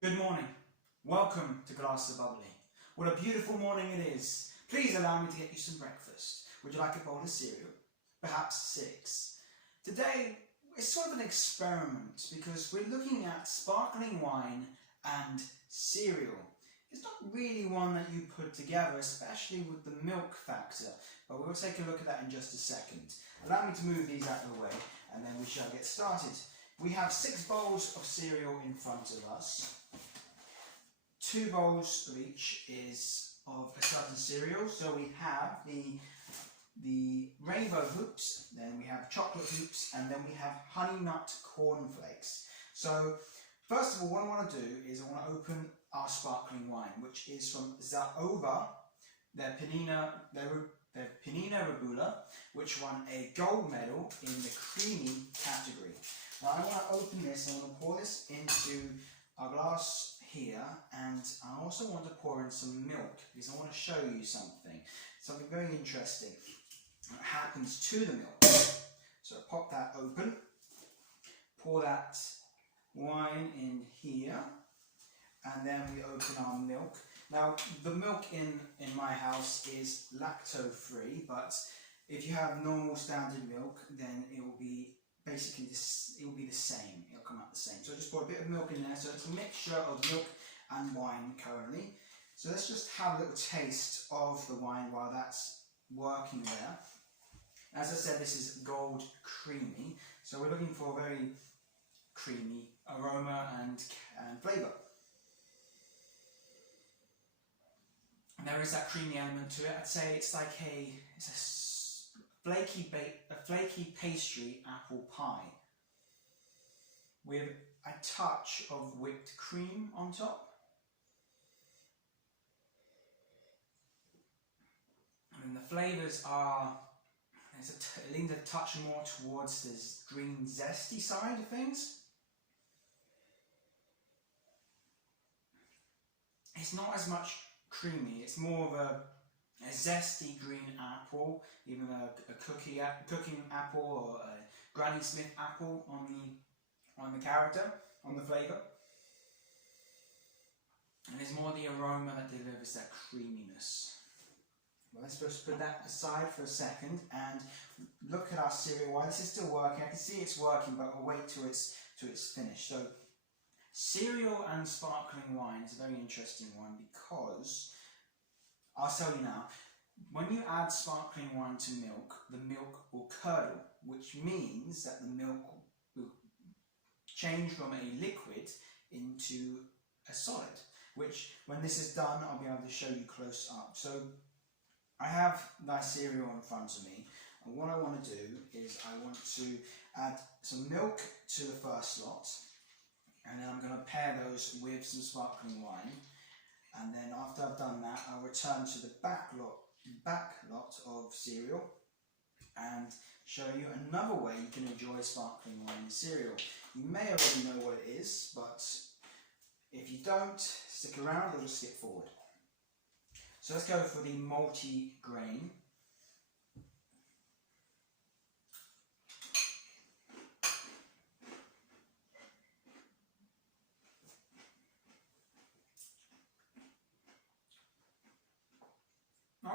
Good morning. Welcome to Glass of Bubbly. What a beautiful morning it is. Please allow me to get you some breakfast. Would you like a bowl of cereal? Perhaps 6. Today it's sort of an experiment because we're looking at sparkling wine and cereal. It's not really one that you put together, especially with the milk factor, but we'll take a look at that in just a second. Allow me to move these out of the way and then we shall get started. We have 6 bowls of cereal in front of us. 2 bowls of each is of a certain cereal. So we have the rainbow hoops, then we have chocolate hoops, and then we have honey nut cornflakes. So first of all, what I want to do is I want to open our sparkling wine, which is from Zarova, their Penina Rebula, which won a gold medal in the creamy category. Now I want to open this, I want to pour this into our glass here, and I also want to pour in some milk because I want to show you something very interesting that happens to the milk. So pop that open, pour that wine in here, and then we open our milk. Now the milk in my house is lactose-free, but if you have normal standard milk, then it will be basically it will be the same. It'll come out the same. So I just pour a bit of milk in there. So it's a mixture of milk and wine currently. So let's just have a little taste of the wine while that's working there. As I said, this is gold creamy. So we're looking for a very creamy aroma and flavour. And there is that creamy element to it. I'd say it's like a flaky pastry apple pie with a touch of whipped cream on top. And the flavours are, it leans a touch more towards this green zesty side of things. It's not as much creamy, it's more of a zesty green apple, even a cooking apple or a Granny Smith apple on the character, on the flavour. And it's more the aroma that delivers that creaminess. Well, let's just put that aside for a second and look at our cereal. While this is still working, I can see it's working, but we'll wait till it's finished. So cereal and sparkling wine is a very interesting one because I'll tell you now, when you add sparkling wine to milk, the milk will curdle, which means that the milk will change from a liquid into a solid, which when this is done, I'll be able to show you close up. So I have my cereal in front of me, and what I want to do is I want to add some milk to the first lot, and then I'm going to pair those with some sparkling wine. And then after I've done that, I'll return to the back lot of cereal and show you another way you can enjoy sparkling wine and cereal. You may already know what it is, but if you don't, stick around or just skip forward. So let's go for the multi-grain.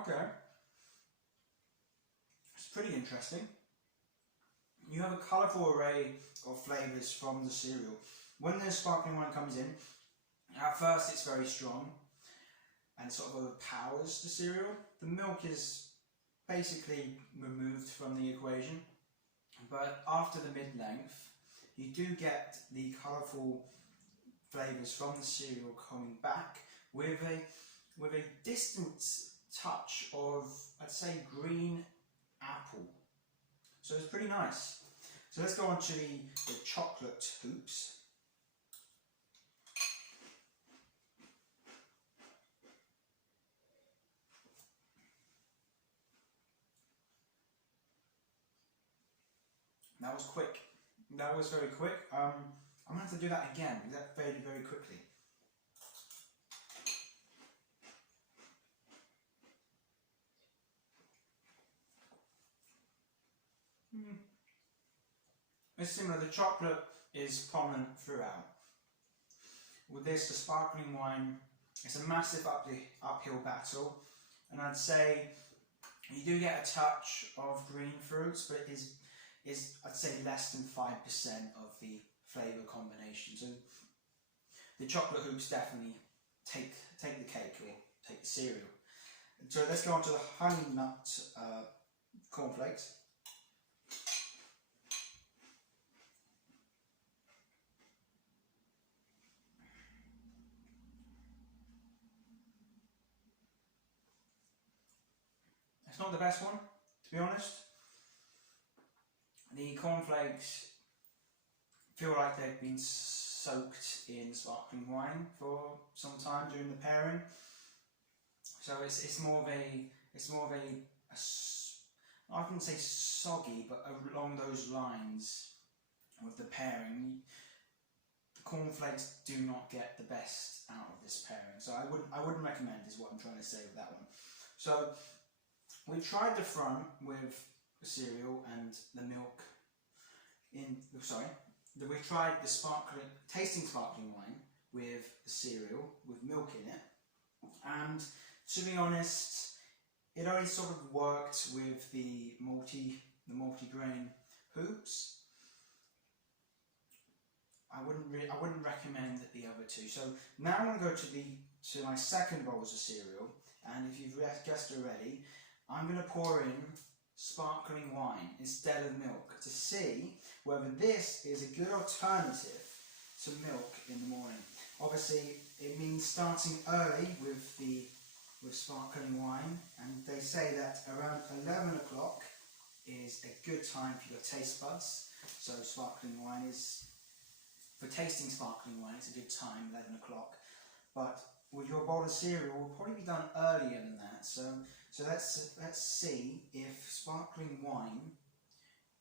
Okay, it's pretty interesting. You have a colourful array of flavours from the cereal. When the sparkling wine comes in, at first it's very strong and sort of overpowers the cereal. The milk is basically removed from the equation, but after the mid-length, you do get the colourful flavours from the cereal coming back with a distant touch of, I'd say, green apple. So it's pretty nice. So let's go on to the chocolate hoops. That was quick. That was very quick. I'm going to have to do that again. That faded very quickly. It's similar. The chocolate is prominent throughout. with this, the sparkling wine, it's a massive uphill battle, and I'd say you do get a touch of green fruits, but it is I'd say less than 5% of the flavour combination. So the chocolate hoops definitely take the cake, or take the cereal. So let's go on to the honey nut cornflakes. It's not the best one, to be honest. The cornflakes feel like they've been soaked in sparkling wine for some time during the pairing. So it's more of a I wouldn't say soggy, but along those lines with the pairing. The cornflakes do not get the best out of this pairing, so I wouldn't recommend, is what I'm trying to say with that one. So we tried the front with the cereal and the milk we tried the tasting sparkling wine with the cereal with milk in it, and to be honest, it only sort of worked with the multi-grain hoops. I wouldn't recommend the other two. So now I'm going to go to my second bowls of cereal, and if you've guessed already, I'm going to pour in sparkling wine instead of milk to see whether this is a good alternative to milk in the morning. Obviously, it means starting early with sparkling wine, and they say that around 11 o'clock is a good time for your taste buds. So sparkling wine is, for tasting sparkling wine, it's a good time, 11 o'clock. But with your bowl of cereal, will probably be done earlier than that. So let's see if sparkling wine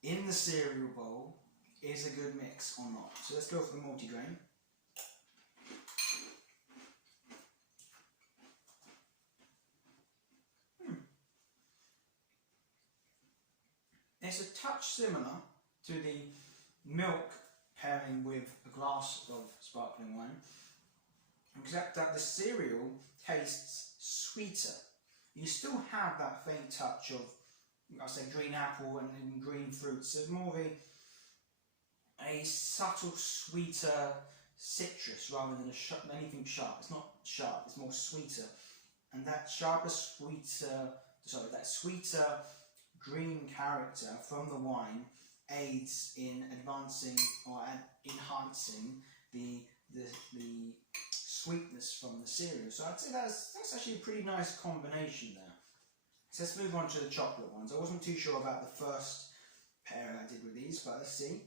in the cereal bowl is a good mix or not. So let's go for the multigrain. It's a touch similar to the milk pairing with a glass of sparkling wine, except that the cereal tastes sweeter. You still have that faint touch of, I say, green apple and green fruits. There's more of a subtle, sweeter citrus rather than anything sharp. It's not sharp, it's more sweeter. And that that sweeter green character from the wine aids in advancing or enhancing the sweetness from the cereal. So I'd say that's actually a pretty nice combination there. So let's move on to the chocolate ones. I wasn't too sure about the first pair I did with these, but let's see.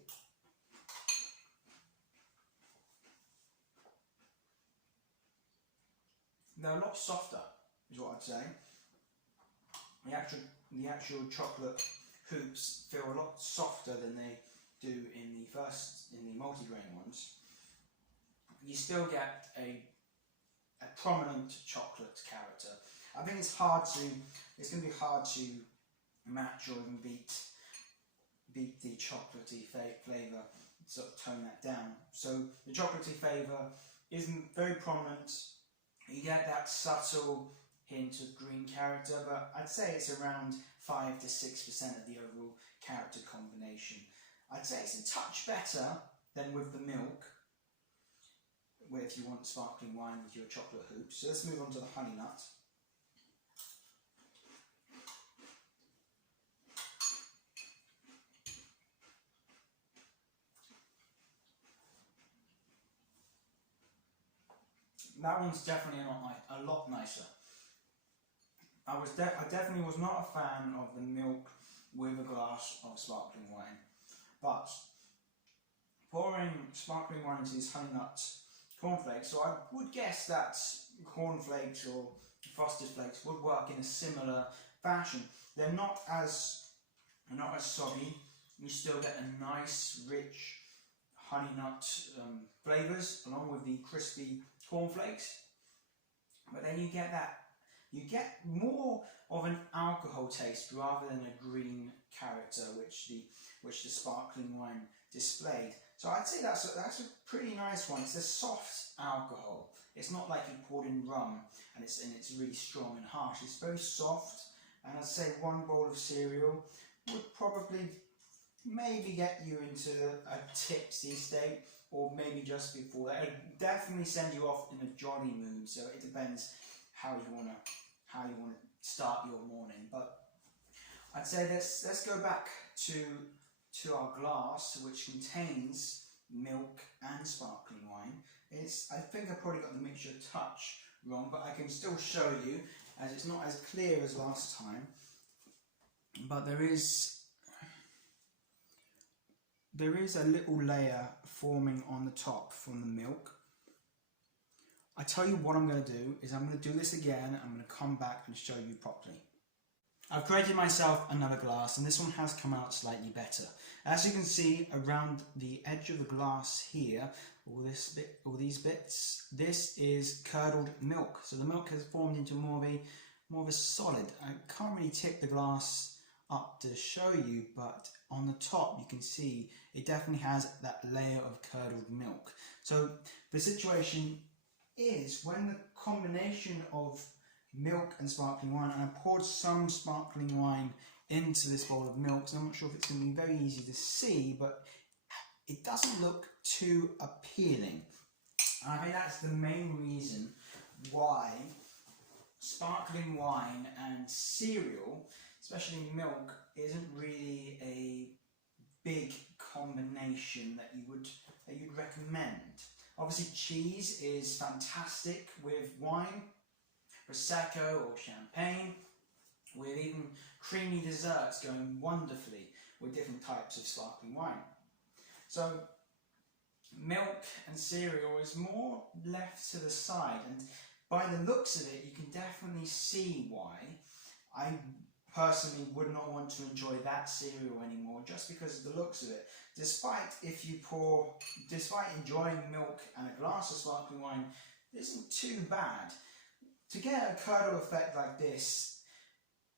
They're a lot softer, is what I'd say. The actual chocolate hoops feel a lot softer than they do in the multigrain ones. You still get a prominent chocolate character. I think it's going to be hard to match or even beat the chocolatey flavour, sort of tone that down. So the chocolatey flavour isn't very prominent. You get that subtle hint of green character, but I'd say it's around 5 to 6% of the overall character combination. I'd say it's a touch better than with the milk, if you want sparkling wine with your chocolate hoops. So let's move on to the honey nut. That one's definitely a lot nicer. I definitely was not a fan of the milk with a glass of sparkling wine, but pouring sparkling wine into these honey nut cornflakes, so I would guess that cornflakes or frosted flakes would work in a similar fashion. They're not as soggy. You still get a nice, rich honey nut flavours along with the crispy cornflakes, but then you get more of an alcohol taste rather than a green character which the sparkling wine displayed. So I'd say that's a pretty nice one. It's a soft alcohol. It's not like you poured in rum and it's really strong and harsh. It's very soft, and I'd say one bowl of cereal would probably maybe get you into a tipsy state, or maybe just before that. It would definitely send you off in a jolly mood. So it depends how you wanna start your morning. But I'd say let's go back to our glass, which contains milk and sparkling wine. I think I probably got the mixture a touch wrong, but I can still show you, as it's not as clear as last time. But there is a little layer forming on the top from the milk. I tell you what I'm going to do is I'm going to do this again. I'm going to come back and show you properly. I've created myself another glass, and this one has come out slightly better. As you can see around the edge of the glass here, all these bits, this is curdled milk. So the milk has formed into more of a solid. I can't really tip the glass up to show you, but on the top you can see it definitely has that layer of curdled milk. So the situation is, when the combination of milk and sparkling wine, and I poured some sparkling wine into this bowl of milk, so I'm not sure if it's going to be very easy to see, but it doesn't look too appealing. I think that's the main reason why sparkling wine and cereal, especially milk, isn't really a big combination that you'd recommend. Obviously cheese is fantastic with wine, prosecco or champagne, with even creamy desserts going wonderfully with different types of sparkling wine. So milk and cereal is more left to the side, and by the looks of it you can definitely see why I personally would not want to enjoy that cereal anymore, just because of the looks of it. Despite enjoying milk and a glass of sparkling wine, it isn't too bad. To get a curdle effect like this,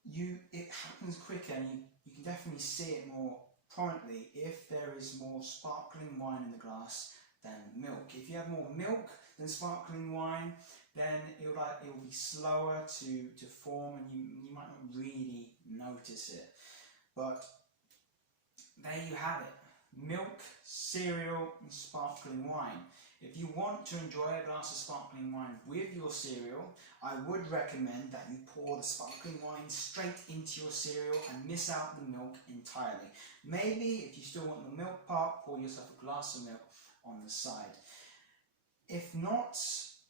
it happens quicker, and you can definitely see it more prominently if there is more sparkling wine in the glass than milk. If you have more milk than sparkling wine, then it will be slower to form, and you might not really notice it. But there you have it. Milk, cereal and sparkling wine. If you want to enjoy a glass of sparkling wine with your cereal, I would recommend that you pour the sparkling wine straight into your cereal and miss out the milk entirely. Maybe if you still want the milk part, pour yourself a glass of milk on the side. If not,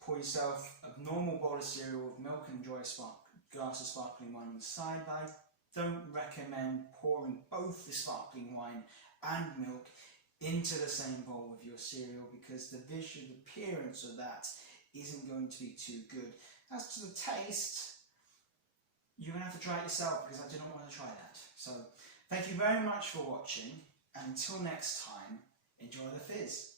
pour yourself a normal bowl of cereal with milk and enjoy a glass of sparkling wine on the side. I don't recommend pouring both the sparkling wine and milk into the same bowl with your cereal, because the visual appearance of that isn't going to be too good. As to the taste, you're going to have to try it yourself, because I do not want to try that. So thank you very much for watching, and until next time, enjoy the fizz.